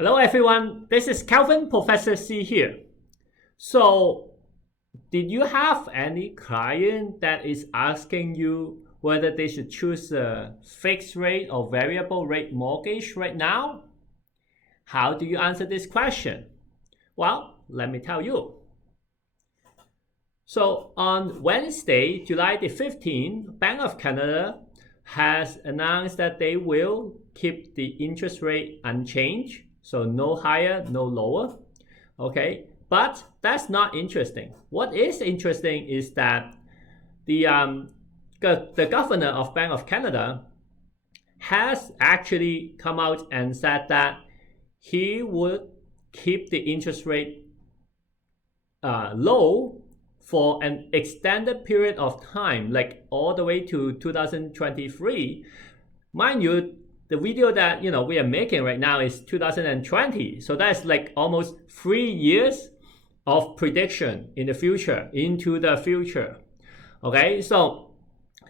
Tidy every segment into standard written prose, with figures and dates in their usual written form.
Hello everyone, this is Calvin Professor C here. So, did you have any client that is asking you whether they should choose a fixed rate or variable rate mortgage right now? How do you answer this question? Well, let me tell you. So on Wednesday, July the 15th, Bank of Canada has announced that they will keep the interest rate unchanged. So no higher, no lower. Okay, but that's not interesting. What is interesting is that the governor of Bank of Canada has actually come out and said that he would keep the interest rate low for an extended period of time, like all the way to 2023. Mind you, the video that we are making right now is 2020, so that's like almost 3 years of prediction in the future, into the future. Okay, so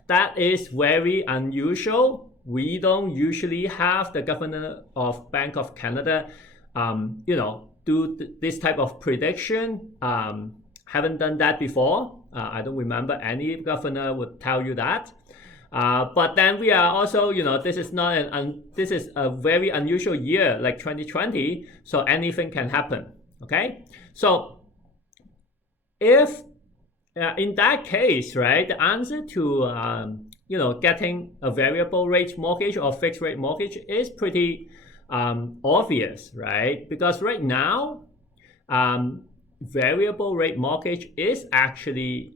that is very unusual. We don't usually have the governor of Bank of Canada, do this type of prediction. Haven't done that before. I don't remember any governor would tell you that. But then we are also, this is a very unusual year, like 2020, so anything can happen. Okay, so if in that case, right, the answer to getting a variable rate mortgage or fixed rate mortgage is pretty obvious, right? Because right now, variable rate mortgage is actually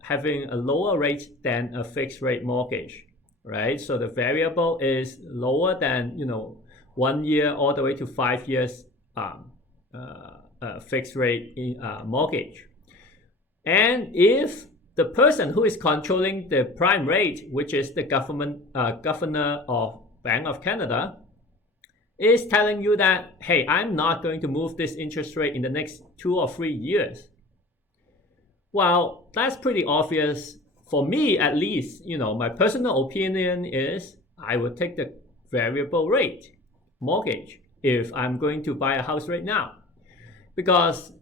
having a lower rate than a fixed rate mortgage, right? So the variable is lower than 1 year all the way to 5 years fixed rate mortgage. And if the person who is controlling the prime rate, which is the governor of Bank of Canada, is telling you that, hey, I'm not going to move this interest rate in the next 2 or 3 years. Well, that's pretty obvious. For me, at least, my personal opinion is I would take the variable rate mortgage if I'm going to buy a house right now. Because,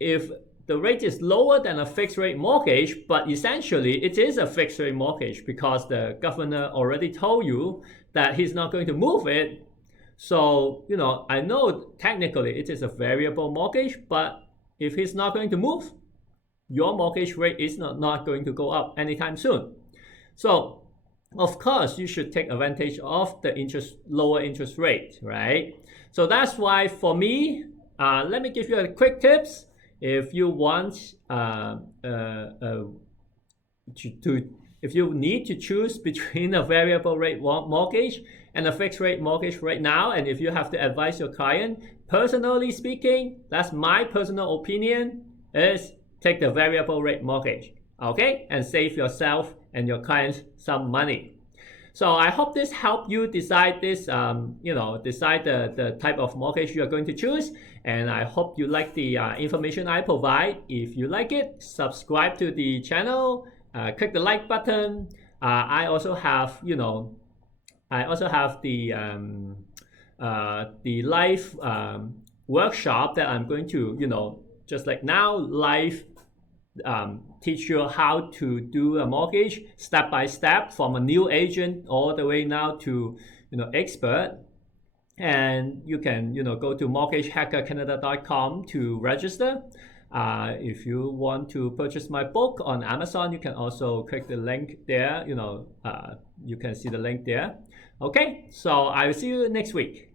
if the rate is lower than a fixed rate mortgage, but essentially it is a fixed rate mortgage because the governor already told you that he's not going to move it. So, I know technically it is a variable mortgage, but if he's not going to move, your mortgage rate is not going to go up anytime soon. So, of course, you should take advantage of the lower interest rate, right? So that's why for me, let me give you a quick tips. If you want if you need to choose between a variable rate mortgage and a fixed rate mortgage right now, and if you have to advise your client, personally speaking, that's my personal opinion, is take the variable rate mortgage, okay? And save yourself and your clients some money. So I hope this helped you decide this, decide the type of mortgage you are going to choose. And I hope you like the information I provide. If you like it, subscribe to the channel, click the like button. I also have, the live workshop that I'm going to, just like now, live teach you how to do a mortgage step by step from a new agent all the way now to expert. And you can go to mortgagehackercanada.com to register. If you want to purchase my book on Amazon, you can also click the link there. You can see the link there. Okay, so I will see you next week.